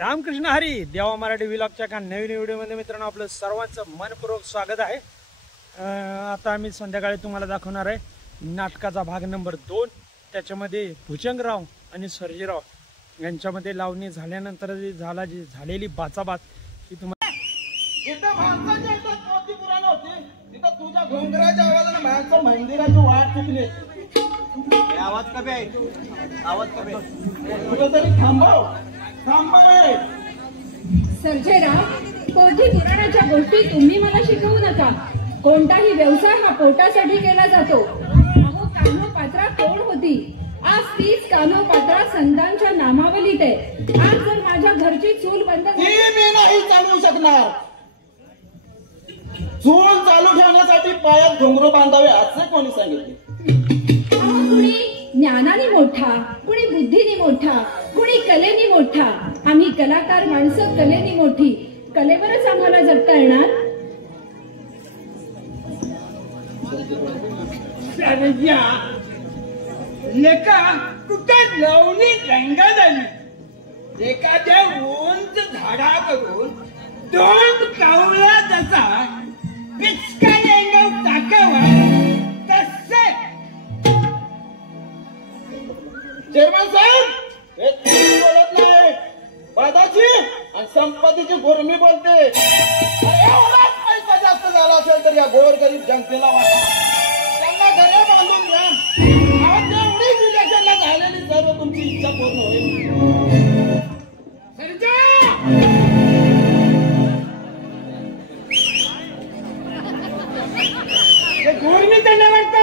रामकृष्ण हरी देवा मराठी व्लॉगच्या का नवीन व्हिडिओमध्ये मित्रांनो आपलं सर्वांचं मनपूर्वक स्वागत आहे। आता आम्ही संध्याकाळी तुम्हाला दाखवणार आहे नाटकाचा भाग नंबर 2। त्याच्यामध्ये भुजंगराव आणि सर्जीराव यांच्यामध्ये लावणी झाल्यानंतर झालेली बाचाबाच ही तुम्हाला तुझ्या घोंगराच्या आवाजाने माझ्या मंदिराची वाट चुकली। आवाज कमी आहे, आवाज कमी कुठेतरी थांबव सर्जेराव, कोठी पुराणाच्या गोष्टी तुम्ही मला शिकवू नका। कोणताही व्यवसाय हा पोटासाठी केला जातो। अहो कान्होपात्रा कोण होती? आज तीच कान्होपात्रा संतांच्या नामावलीत आहे। आज जर माझ्या घरची चूल बंद झाली मी नाही चालवू शकणार। चूल चालू ठेवण्यासाठी पायात घुंगरू बांधावे असे कोणी सांगितले? कुणी ज्ञानाने मोठा, कुणी बुद्धीने मोठा, कुणी कलेने मोठा। आम्ही कलाकार माणसं कलेने मोठी, कलेवरच आम्हाला जगता येणार। लेका कुठं लावणी रंगा झाली। एखाद्या उंच झाडाकडून दोन कावळा जसा पिचका लेंगाव टाकावा तसे चेअरमन साहेब, हे तुम्ही बोलत नाही, पदाची आणि संपत्तीची गुरमी बोलते। एवढाच पैसा जास्त झाला असेल तर या गोरगरीब जनतेला वाटा, त्यांना घरे बांधून द्या। तेवढीच इलेक्शनला झालेली सर्व तुमची इच्छा पूर्ण होईल। गुरमी त्यांना वाटतं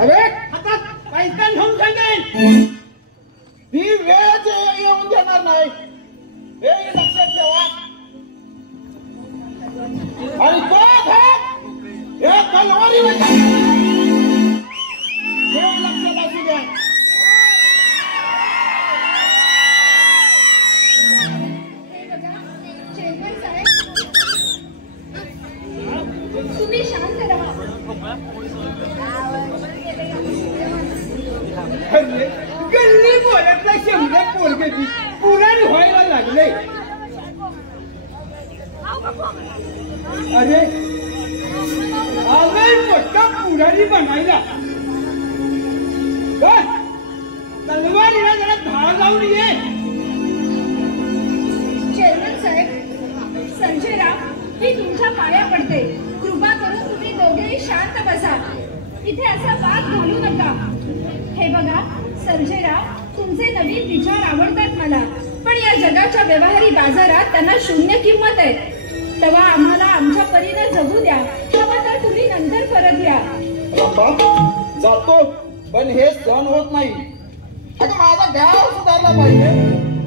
अरे हातात पैसा घेऊन सांगेल, ती वेळ येऊन देणार नाही हे लक्षात ठेवा। आणि तो हात हे तलवारीवर हे लक्षात असू द्या। तुम्ही शांत राहा। गल्ली बोलतला शंभर पोरगे पुराण व्हायला लागले। अरे आलाय मोठा पुराणी बनायला, तलवारीला जरा धार लावून ये। चेअरमन साहेब, संजयराव, मी तुमच्या पाया पडते। कृपा करून तुम्ही दोघेही शांत बसा। इथे असा वाद घालू नका। हे बघा संजयराव, तुमचे नवीन विचार आवडतात मला, पण या जगाच्या व्यवहारी बाजारात त्यांना शून्य किंमत आहे। तेव्हा आम्हाला आमच्या परीने जगू द्या, हवं तर तुम्ही नंतर परत या। जातो, पण हे सहन होत नाही। आता माझा गाव सुधारला पाहिजे,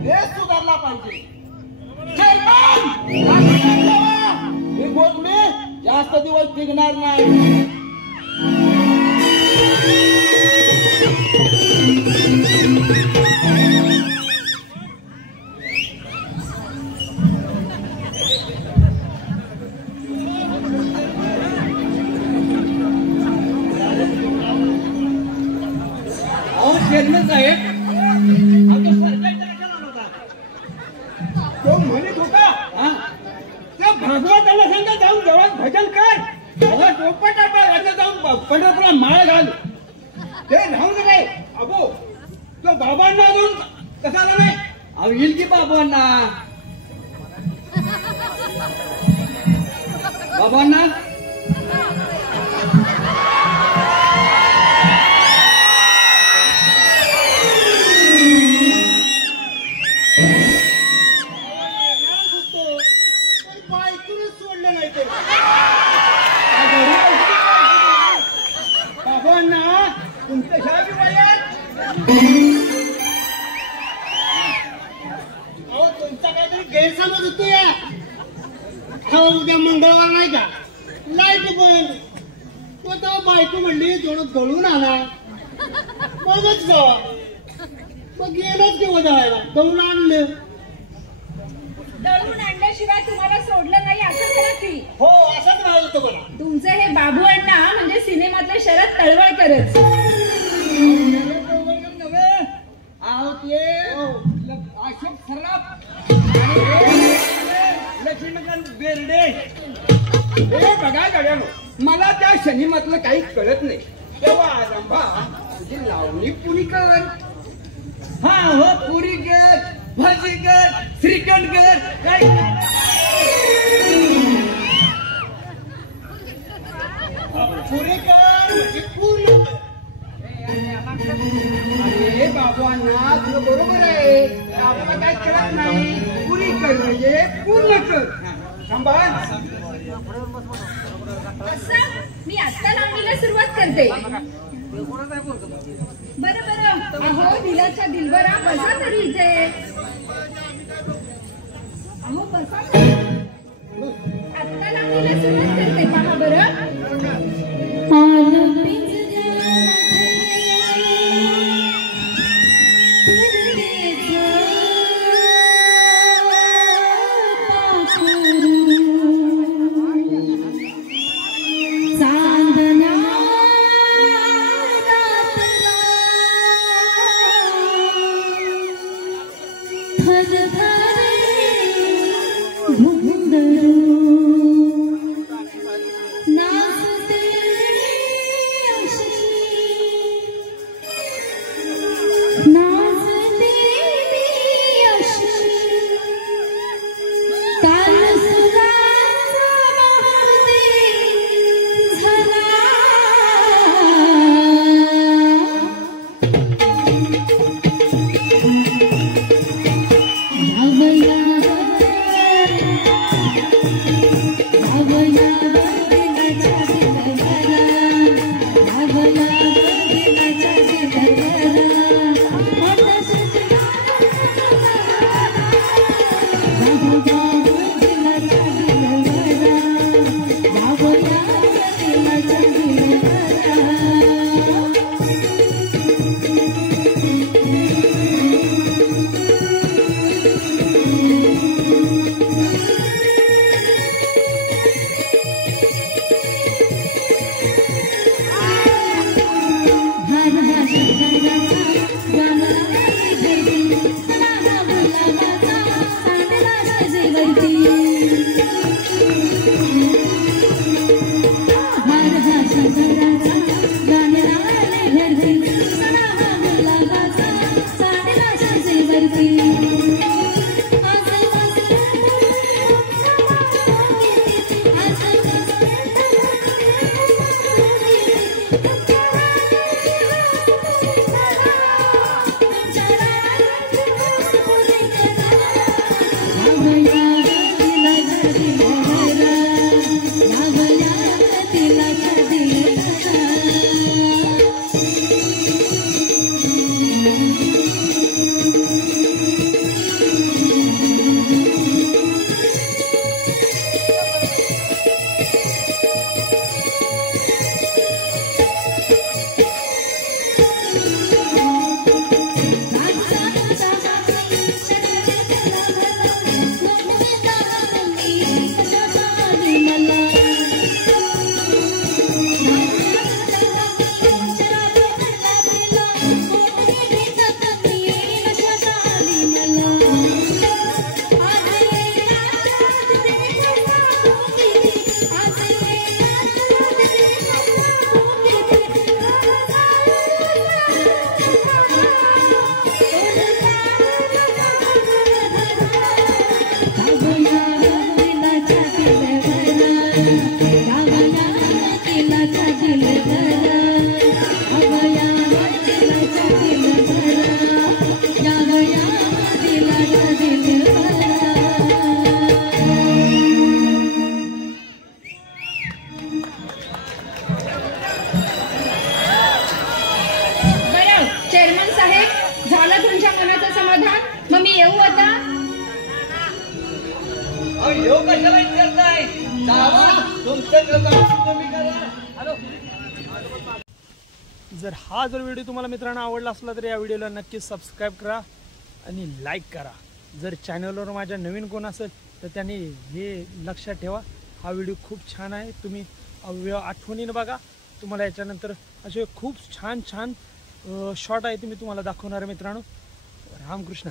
देश सुधारला पाहिजे। ही गोष्टी जास्त दिवस टिकणार नाही। चेअरमन साहेब, तो म्हणत होता त्या भागवताला सांगा जाऊन देवात भजन कर, टोपटा जाऊन पंढरपूरला माळ घाल। ते राहून नाही अगो, तो बाबांना अजून कसा आला नाही? अहो येईल की बाबांना सोडलं नाही ते बाबांना तुमच्या शाळेत तुमचा काहीतरी गैरसमज होतो या। हा उद्या मंगळवार नाही का, लाईट बंद। तो तेव्हा बायको म्हणली थोडं दळून आला, मगच मग गेलंच किंवा दळायला, दळून आणलं। दळून आणल्याशिवाय तुम्हाला सोडलं नाही असं करा की. हो असं होतं बघा. तुमचे हे बाबू अण्णा म्हणजे सिनेमातले शरद तळवळकरच. अहो ते अशोक सराफ लक्ष्मीकांत बेर्डे हे बघा गड्यानो, मला त्या शनिमधलं काही कळत नाही. तेव्हा आरंभा तुझी लावणी पुरी कर. हा हो, पुरी कर, भाजी कर, श्रीखंड कर, काय पुरी कर म्हणजे पूर्ण. अरे बाबांना तुला बरोबर आहे, आपल्याला काय कळत नाही. पुरी कर म्हणजे पूर्ण कर. थांबा. असं मी आत्ता लावणीला सुरुवात करते. बरं बरं, अहो दिलाच्या दिलबरा, बसा तरी इथे. अहो बसा तरी. आत्ता लावणीला सुरुवात करते, पहा बरं. जर हा व्हिडिओ तुम्हाला मित्रांनो आवडला असला तर या व्हिडिओला नक्की सबस्क्राईब करा आणि लाईक करा. जर चॅनलवर माझ्या नवीन कोण असेल तर त्यांनी हे लक्षात ठेवा, हा व्हिडिओ खूप छान आहे, तुम्ही आठवणीनं बघा. तुम्हाला याच्यानंतर असे खूप छान छान शॉट आहे ते मी तुम्हाला दाखवणार आहे मित्रांनो. रामकृष्ण.